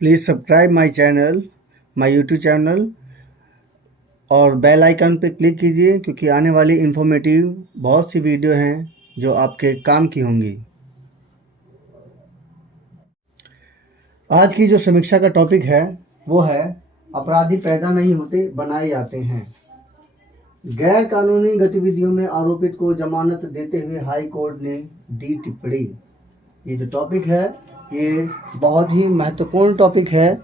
Please subscribe my YouTube channel और bell icon पे click कीजिए क्योंकि आने वाली इन्फॉर्मेटिव बहुत सी वीडियो हैं जो आपके काम की होंगी। आज की जो समीक्षा का टॉपिक है वो है अपराधी पैदा नहीं होते, बनाए जाते हैं। गैर कानूनी गतिविधियों में आरोपित को जमानत देते हुए हाई कोर्ट ने दी टिप्पणी। ये जो टॉपिक है ये बहुत ही महत्वपूर्ण टॉपिक है,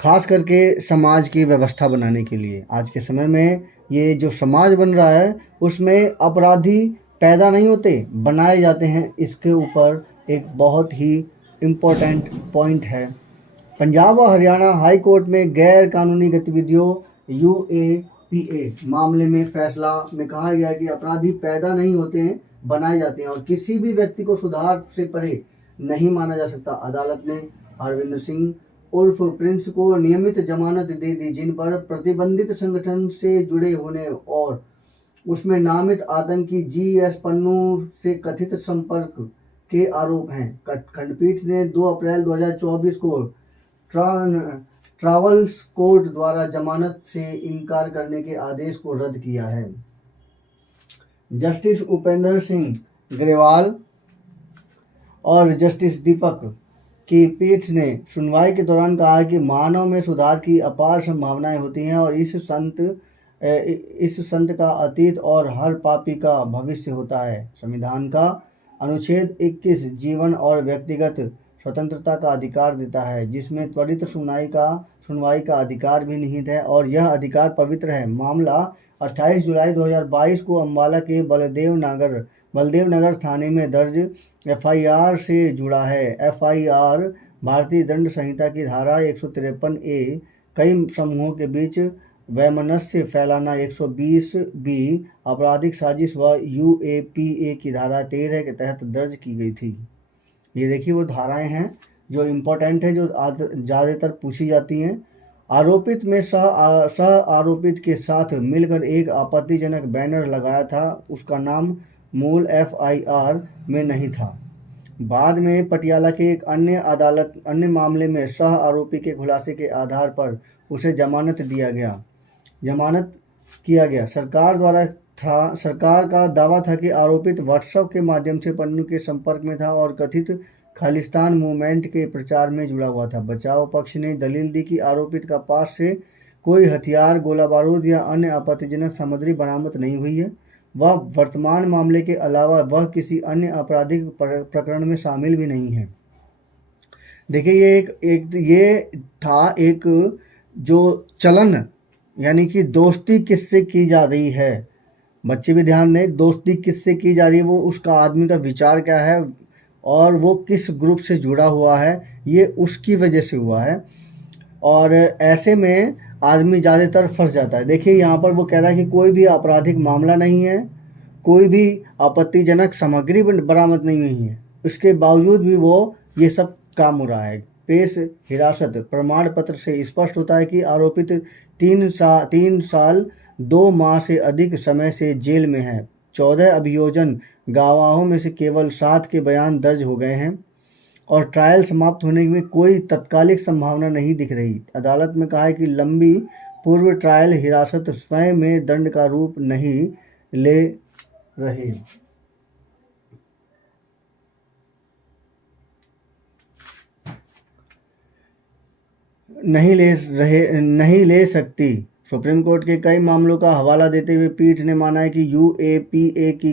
खास करके समाज की व्यवस्था बनाने के लिए। आज के समय में ये जो समाज बन रहा है उसमें अपराधी पैदा नहीं होते, बनाए जाते हैं। इसके ऊपर एक बहुत ही इम्पोर्टेंट पॉइंट है। पंजाब और हरियाणा हाई कोर्ट में गैर कानूनी गतिविधियों UAPA मामले में फैसला में कहा गया कि अपराधी पैदा नहीं होते हैं, बनाए जाते हैं और किसी भी व्यक्ति को सुधार से परे नहीं माना जा सकता। अदालत ने अरविंदर सिंह उर्फ प्रिंस को नियमित जमानत दे दी, जिन पर प्रतिबंधित संगठन से जुड़े होने और उसमें नामित आतंकी GS पन्नू से कथित संपर्क के आरोप हैं। खंडपीठ ने 2 अप्रैल 2024 को ट्रैवल्स कोर्ट द्वारा जमानत से इनकार करने के आदेश को रद्द किया है। जस्टिस उपेंद्र सिंह ग्रेवाल और जस्टिस दीपक की पीठ ने सुनवाई के दौरान कहा कि मानव में सुधार की अपार संभावनाएं होती हैं और इस संत का अतीत और हर पापी का भविष्य होता है। संविधान का अनुच्छेद 21 जीवन और व्यक्तिगत स्वतंत्रता का अधिकार देता है, जिसमें त्वरित सुनवाई का अधिकार भी निहित है और यह अधिकार पवित्र है। मामला 28 जुलाई 2022 को अम्बाला के बलदेव नगर थाने में दर्ज FIR से जुड़ा है। FIR भारतीय दंड संहिता की धारा 153A कई समूहों के बीच वैमनस्य फैलाना 120B आपराधिक साजिश व UAPA की धारा 13 के तहत दर्ज की गई थी। ये देखिए वो धाराएं हैं जो इम्पोर्टेंट है, जो ज़्यादातर पूछी जाती हैं। आरोपित में सह आरोपित के साथ मिलकर एक आपत्तिजनक बैनर लगाया था, उसका नाम मूल FIR में नहीं था। बाद में पटियाला के एक अन्य मामले में सह आरोपी के खुलासे के आधार पर उसे जमानत किया गया। सरकार का दावा था कि आरोपित व्हाट्सएप के माध्यम से पन्नू के संपर्क में था और कथित खालिस्तान मूवमेंट के प्रचार में जुड़ा हुआ था। बचाव पक्ष ने दलील दी कि आरोपित का पास से कोई हथियार, गोला बारूद या अन्य आपत्तिजनक सामग्री बरामद नहीं हुई है। वह वर्तमान मामले के अलावा वह किसी अन्य आपराधिक प्रकरण में शामिल भी नहीं है। देखिए ये था एक जो चलन, यानी कि दोस्ती किससे की जा रही है। बच्चे भी ध्यान दें, दोस्ती किससे की जा रही है, वो उसका आदमी का विचार क्या है और वो किस ग्रुप से जुड़ा हुआ है, ये उसकी वजह से हुआ है। और ऐसे में आदमी ज़्यादातर फंस जाता है। देखिए यहाँ पर वो कह रहा है कि कोई भी आपराधिक मामला नहीं है, कोई भी आपत्तिजनक सामग्री बरामद नहीं हुई है, इसके बावजूद भी वो ये सब काम हो रहा है। पेश हिरासत प्रमाण पत्र से स्पष्ट होता है कि आरोपित 3 साल 2 माह से अधिक समय से जेल में है। 14 अभियोजन गवाहों में से केवल 7 के बयान दर्ज हो गए हैं और ट्रायल समाप्त होने में कोई तात्कालिक संभावना नहीं दिख रही। अदालत में कहा है कि लंबी पूर्व ट्रायल हिरासत स्वयं में दंड का रूप नहीं ले सकती। सुप्रीम कोर्ट के कई मामलों का हवाला देते हुए पीठ ने माना है कि UAPA की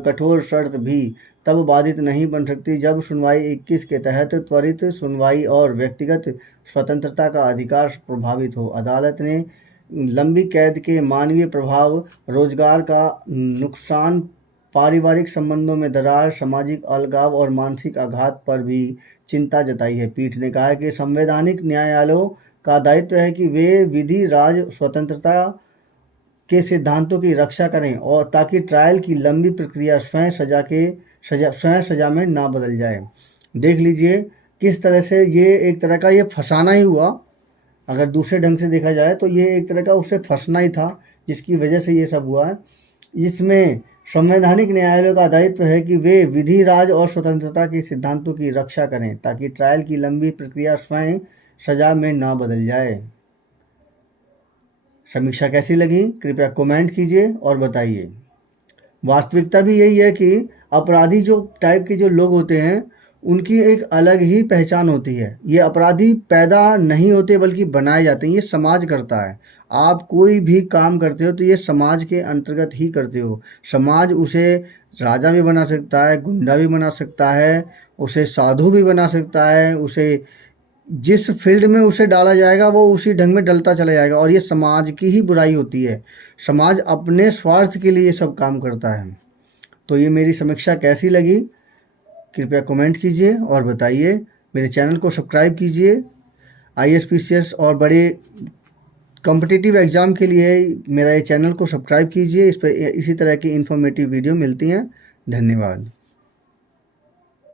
कठोर शर्त भी तब बाधित नहीं बन सकती जब सुनवाई 21 के तहत त्वरित सुनवाई और व्यक्तिगत स्वतंत्रता का अधिकार प्रभावित हो। अदालत ने लंबी कैद के मानवीय प्रभाव, रोजगार का नुकसान, पारिवारिक संबंधों में दरार, सामाजिक अलगाव और मानसिक आघात पर भी चिंता जताई है। पीठ ने कहा कि संवैधानिक न्यायालयों का दायित्व है कि वे विधि राज स्वतंत्रता के सिद्धांतों की रक्षा करें और ताकि ट्रायल की लंबी प्रक्रिया स्वयं सजा में ना बदल जाए। देख लीजिए किस तरह से ये एक तरह का ये फंसाना ही हुआ। अगर दूसरे ढंग से देखा जाए तो ये एक तरह का उससे फंसना ही था, जिसकी वजह से ये सब हुआ है। इसमें संवैधानिक न्यायालयों का दायित्व है कि वे विधि राज और स्वतंत्रता के सिद्धांतों की रक्षा करें ताकि ट्रायल की लंबी प्रक्रिया स्वयं सजा में न बदल जाए। समीक्षा कैसी लगी कृपया कमेंट कीजिए और बताइए। वास्तविकता भी यही है कि अपराधी जो टाइप के जो लोग होते हैं उनकी एक अलग ही पहचान होती है। ये अपराधी पैदा नहीं होते बल्कि बनाए जाते हैं, ये समाज करता है। आप कोई भी काम करते हो तो ये समाज के अंतर्गत ही करते हो। समाज उसे राजा भी बना सकता है, गुंडा भी बना सकता है, उसे साधु भी बना सकता है, उसे जिस फील्ड में उसे डाला जाएगा वो उसी ढंग में डलता चला जाएगा और ये समाज की ही बुराई होती है। समाज अपने स्वार्थ के लिए सब काम करता है। तो ये मेरी समीक्षा कैसी लगी कृपया कमेंट कीजिए और बताइए। मेरे चैनल को सब्सक्राइब कीजिए। ISPCS और बड़े कॉम्पिटिटिव एग्ज़ाम के लिए मेरा ये चैनल को सब्सक्राइब कीजिए। इस पर इसी तरह की इन्फॉर्मेटिव वीडियो मिलती हैं। धन्यवाद।